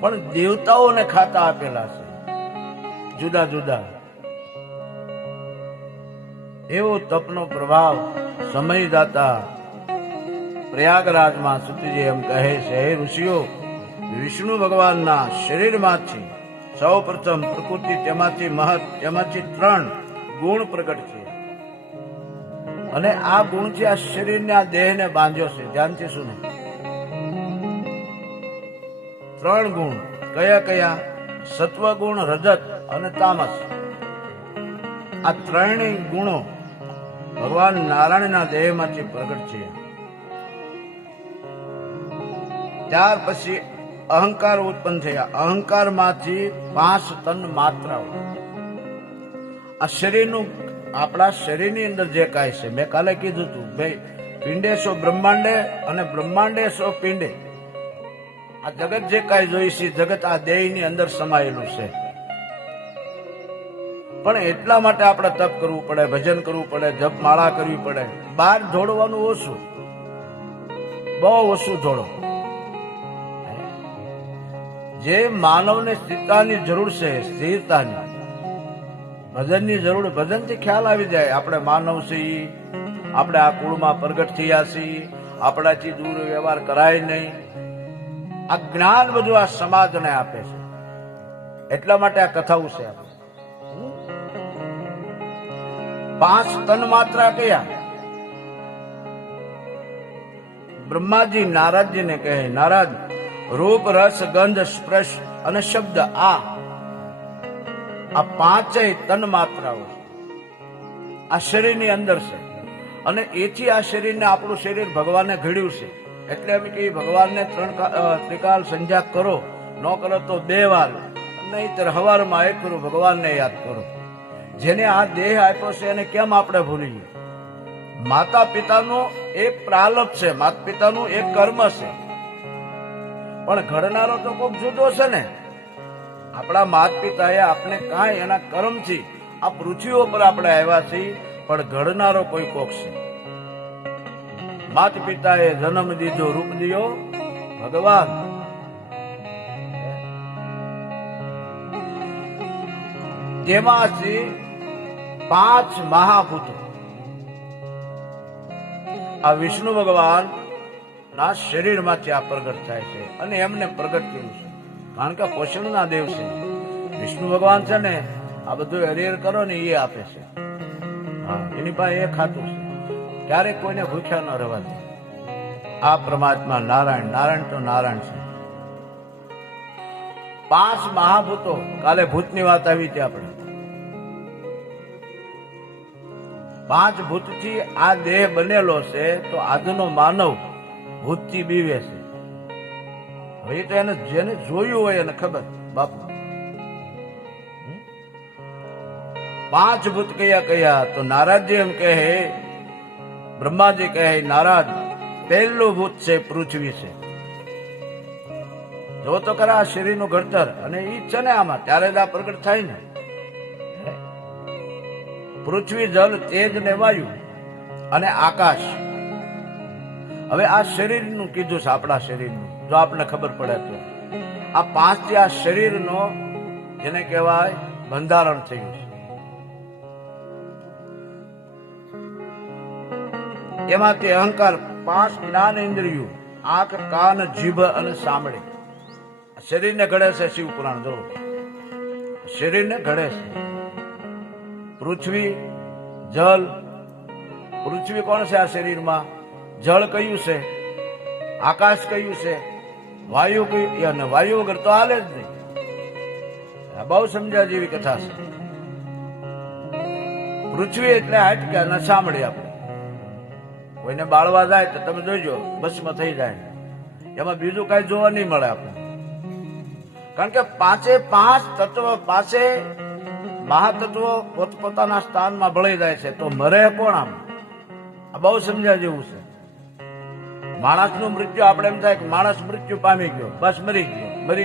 પણ દેવતાઓને ખાતા આપેલા છે જુદા જુદા. એવો તપનો પ્રભાવ સમય દાતા પ્રયાગરાજમાં સુતજી એમ કહે છે, હે ઋષિઓ, વિષ્ણુ ભગવાનના શરીરમાંથી સૌ પ્રથમ પ્રકૃતિ, તેમાંથી મહત, તેમાંથી 3 ગુણ પ્રગટ છે. અને આ ગુણથી આ શરીરને, આ દેહને બાંધ્યો છે. ધ્યાનથી સુનો. 3 ગુણ કયા કયા? સત્વગુણ, રજત અને તામસ. આ 3 ગુણો ભગવાન નારાયણના દેહમાંથી પ્રગટ છે. ત્યાર પછી અહંકાર ઉત્પન્ન થયા. અહંકારમાંથી 5 તન માત્રાઓ. આ શરીરનું, આપણા શરીરની અંદર જે કાંઈ છે, મેં કાલે કીધું હતું ભાઈ, પિંડે સો બ્રહ્માંડે અને બ્રહ્માંડે સો પિંડે. આ જગત જે કાંઈ જોઈ છે, જગત આ દેહની અંદર સમાયેલું છે. પણ એટલા માટે આપણે તપ કરવું પડે, ભજન કરવું પડે, જપ માળા કરવી પડે. બહાર દોડવાનું ઓછું, બહુ ઓછું દોડો. જે માનવને સ્થિરતાની જરૂર છે, સ્થિરતાની, ભજનની જરૂર. ભજનથી ખ્યાલ આવી જાય આપણે માનવ છીએ, આપણે આ કુળમાં પ્રગટ થયા છીએ, આપણાથી દૂર વ્યવહાર કરાય નહીં. આ જ્ઞાન બધું આ સમાજને આપે છે. એટલા માટે આ કથાઓ છે. 5 તન માત્રા કયા? બ્રહ્માજી નારદજીને કહે, નારદ, રૂપ, રસ, ગંધ, સ્પર્શ અને શબ્દ, આ 5 તન માત્રાઓ આ શરીરની અંદર છે. અને એથી આ શરીરને, આપણું શરીર ભગવાને ઘડ્યું છે. એટલે એમ કે ભગવાનને 3 ત્રિકાલ સંધ્યા કરો, ન કરો તો 2 વાર, નહીતર હવારમાં 1 કરો, ભગવાનને યાદ કરો. જેને આ દેહ આપ્યો છે એને કેમ આપણે ભૂલીએ? માતા પિતાનો એક પ્રાલબ્ધ છે, માતા પિતાનું એક કર્મ છે. પણ ઘડનારો તો કોક જુદો છે ને. આપણા માતા પિતાએ આપણે કાંઈ એના કર્મથી આ પૃથ્વી ઉપર આપણે આવ્યા છીએ, પણ ઘડનારો કોઈ કોક છે. માતા પિતાએ જન્મ દીધો, રૂપ દીધો ભગવાન. તેમાંથી 5 મહાભૂતો આ વિષ્ણુ ભગવાન ના શરીરમાંથી આ પ્રગટ થાય છે. અને એમને પ્રગટ કર્યું છે કારણ કે પોષણના દેવ છે. વિષ્ણુ ભગવાન છે ને, આ બધું હરિહર કરો ને એ આપે છે. હા, એની પાસે એ ખાતું છે. ક્યારેક કોઈને ભૂખ્યા ન રહેવા દે. આ પરમાત્મા નારાયણ, નારાયણ તો નારાયણ છે. 5 મહાભૂતો. કાલે ભૂતની વાત આવી હતી આપણે. 5 ભૂતથી આ દેહ બનેલો છે. તો આજનો માનવ ભૂતથી બીવે છે. હવે તો એને જેને જોયું હોય એને ખબર. બાપુ 5 ભૂત કયા કયા? તો નારદજી એમ કહે, બ્રહ્માજી કહે, નારદ, પહેલું ભૂત છે પૃથ્વી છે. જો તો ખરા આ શરીરનું ઘડતર, અને ઈ છે ને આમાં, ત્યારે જ આ પ્રગટ થાય ને. પૃથ્વી, જલ, તેજ ને વાયુ અને આકાશ. હવે આ શરીરનું કીધું છે, આપણા શરીરનું. જો આપણને ખબર પડે તો આ 5 થી આ શરીરનો, જેને કહેવાય, બંધારણ થયું છે. એમાંથી અહંકાર, 5 જ્ઞાન ઇન્દ્રિયો, આંખ, કાન, જીભ અને સાંભળી. શરીરને ઘડે છે. શિવ પુરાણ જો શરીરને ઘડે છે. પૃથ્વી, જલ. પૃથ્વી કોણ છે આ શરીરમાં? જળ કયું છે? આકાશ કયું છે? વાયુ કયું? અને વાયુ વગર તો હાલે જ નહીં. બહુ સમજ્યા જેવી કથા છે. પૃથ્વી એટલે હાટકા ને સાંભળી. આપણે કોઈને બાળવા જાય તો તમે જોઈજો, ભસ્મ થઈ જાય. એમાં બીજું કઈ જોવા નહીં મળે આપણે. કારણ કે 5 તત્વ, 5 મહાતત્વો પોતપોતાના સ્થાનમાં ભળી જાય છે. તો મરે કોણ? આમ આ બહુ સમજ્યા જેવું છે. માણસનું મૃત્યુ, આપણે એમ થાય કે માણસ મૃત્યુ પામી ગયો, બસ મરી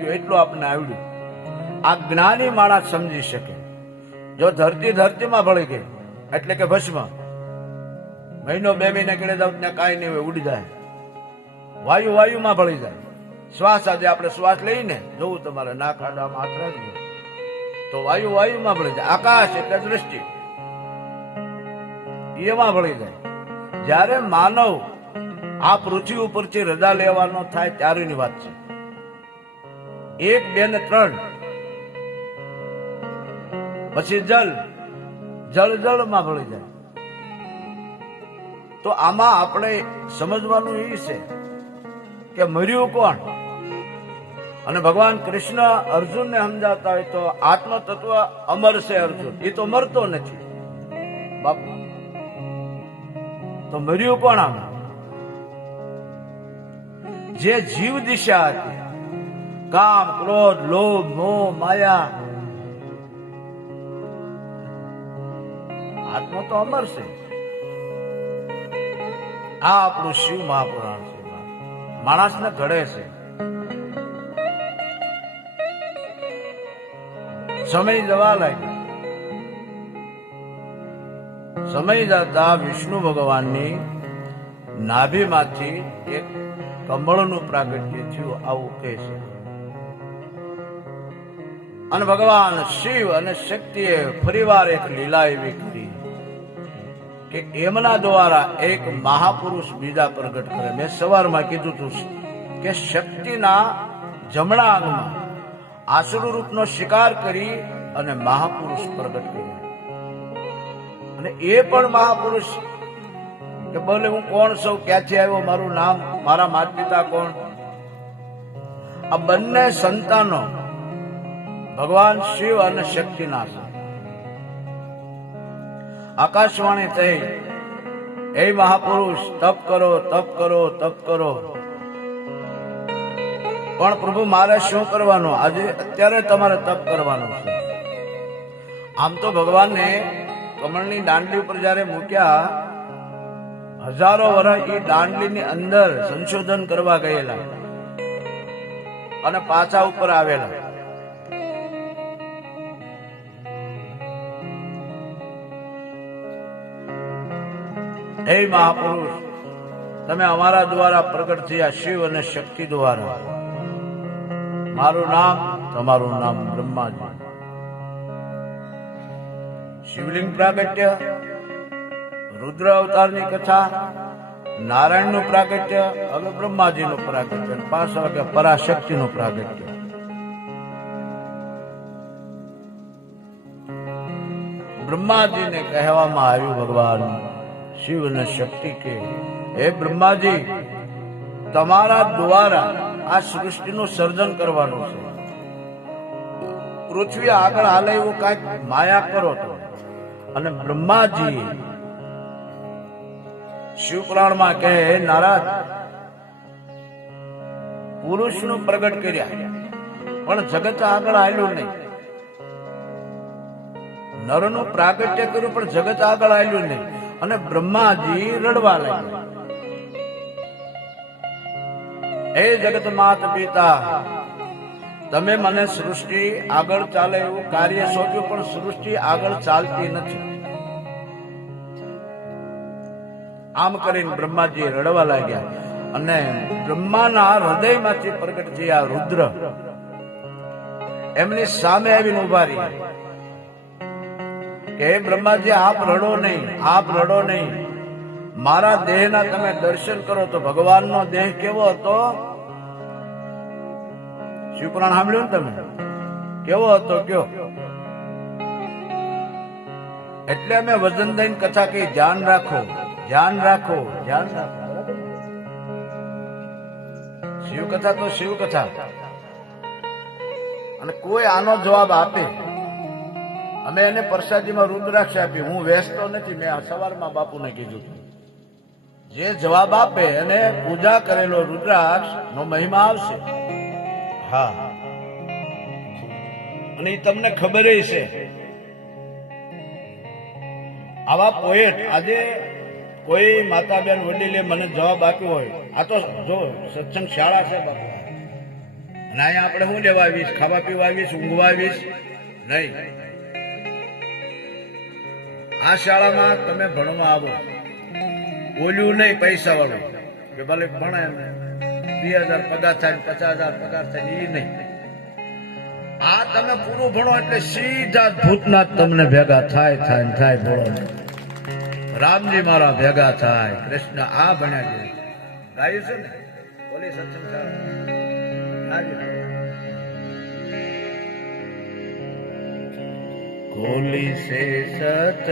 ગયો, એટલું આપણને આવડ્યું. આ જ્ઞાની માણસ સમજી શકે. જો ધરતીમાં ભળી ગઈ એટલે કે ભસ્મ, મહિનો 2 મહિના કેળે જાવ ત્યાં કાંઈ નહીં હોય, ઉડી જાય. વાયુમાં ભળી જાય. શ્વાસ આજે આપણે શ્વાસ લઈને જોવું તમારે નાક આડામાં હાથ રાખજો તો વાયુ વાયુમાં ભળી જાય. આકાશ એટલે દ્રષ્ટિ એમાં ભળી જાય. જ્યારે માનવ આ પૃથ્વી ઉપરથી રજા લેવાનો થાય ત્યારેની વાત છે. 1, 2 ને 3 પછી જળમાં ભળી જાય. તો આમાં આપણે સમજવાનું એ છે કે મર્યું કોણ? અને ભગવાન કૃષ્ણ અર્જુનને સમજાવતા હોય તો આત્મ તત્વ અમર છે. અર્જુન એ તો મરતો નથી બાપુ. તો મર્યું કોણ? આમાં જે જીવ દિશા હતી, કામ, ક્રોધ, લોભ, મોહ, માયા, આત્મા તો અમર છે. આ આપણું શિવ મહાપુરાણ છે. માણસને ઘડે છે. સમય જવા લાગ્યો. સમય જતા વિષ્ણુ ભગવાનની નાભીમાંથી એક કમળનું પ્રાગટ્ય થયું, આવું કહે છે. અને ભગવાન શિવ અને શક્તિએ ફરીવાર એક લીલા એવી કરી કે એમના દ્વારા એક મહાપુરુષ બીજા પ્રગટ કરે. મેં સવારમાં કીધું હતું કે શક્તિના જમણા અંગમાં આસુર રૂપનો શિકાર કરી અને મહાપુરુષ પ્રગટ કર્યા. અને એ પણ મહાપુરુષ કે બોલે હું કોણ છું, ક્યાંથી આવ્યો, મારું નામ, મારા માતા પિતા કોણ. આ બંને સંતાનો ભગવાન શિવ અને શક્તિના છે. આકાશવાણી થઈ, હે મહાપુરુષ તપ કરો, તપ કરો, તપ કરો. પણ પ્રભુ મારે શું કરવાનું? આજે અત્યારે તમારે તપ કરવાનું છે. આમ તો ભગવાનને કમળની દાંડલી ઉપર જયારે મૂક્યા, હજારો વર્ષ એ દાંડલીની અંદર સંશોધન કરવા ગયેલા અને પાછા ઉપર આવેલા. હે મહાપુરુષ, તમે અમારા દ્વારા પ્રગટ થયા, શિવ અને શક્તિ દ્વારા. મારું નામ, તમારું નામ બ્રહ્માજી. શિવલિંગ પ્રાગટ્ય, રુદ્ર અવતારની કથા, નારાયણનું પ્રાગટ્ય, હવે બ્રહ્માજીનું પ્રાગટ્ય, પાછળ વાગે પરાશક્તિનું પ્રાગટ્ય. બ્રહ્માજીને કહેવામાં આવ્યું ભગવાન શિવ અને શક્તિ કે હે બ્રહ્માજી, તમારા દ્વારા આ સૃષ્ટિનું સર્જન કરવાનું છે. પૃથ્વી આગળ હાલે એવું કાંઈક માયા કરો તો. અને બ્રહ્માજી શિવપુરાણમાં કહે, નારાજ પુરુષનું પ્રગટ કર્યા પણ જગત આગળ હાલ્યું નહીં. નરનું પ્રાગટ્ય કર્યું પણ જગત આગળ હાલ્યું નહીં. અને બ્રહ્માજી રડવા લાગ્યા, હે જગત માત પિતા, તમે મને સૃષ્ટિ આગળ ચાલે એવું કાર્ય સોંપ્યું પણ સૃષ્ટિ આગળ ચાલતી નથી. આમ કરીને બ્રહ્માજી રડવા લાગ્યા. અને બ્રહ્માના હૃદયમાંથી પ્રગટ થયા રુદ્ર એમની સામે આવીને ઉભા રહ્યા કે હે બ્રહ્માજી, આપ રડો નહીં, આપ રડો નહીં. મારા દેહના તમે દર્શન કરો. તો ભગવાનનો દેહ કેવો હતો? શિવપુરાણ સાંભળ્યું ને તમે? કેવો હતો કયો? એટલે અમે વજન દઈને કથા કહી, ધ્યાન રાખો, ધ્યાન રાખો, ધ્યાન રાખો. શિવ કથા તો શિવ કથા. અને કોઈ આનો જવાબ આપે, અમે એને પ્રસાદીમાં રુદ્રાક્ષ આપી. હું વેચતો નથી, મેં સવારમાં બાપુને કીધું. જે જવાબ આપે એને પૂજા કરેલો રુદ્રાક્ષ નો મહિમા આવશે. હા, અને તમને ખબર છે આવા પોએટ આજે કોઈ માતા બેન વડીલે મને જવાબ આપ્યો હોય, આ તો જો સત્સંગ શાળા છે બાપુ, અને અહીંયા આપણે શું લેવા આવીશ? ખાવા પીવા આવીશ? ઊંઘવા આવીશ? નહીં. આ શાળામાં તમે ભણવા આવો, બોલ્યું નહીં પૈસા વાળું કે ભલે ભણે 20,000 પગાર થાય 50,000 પગાર થાય એ નહીં. આ તમે પૂરું ભણો એટલે સીધા ભૂતનાથ તમને ભેગા થાય બોલો. રામજી મારા ભેગા થાય, કૃષ્ણ આ ભણ્યા છે ગાયું છે ને બોલી સત્સંગ કોલી સે સત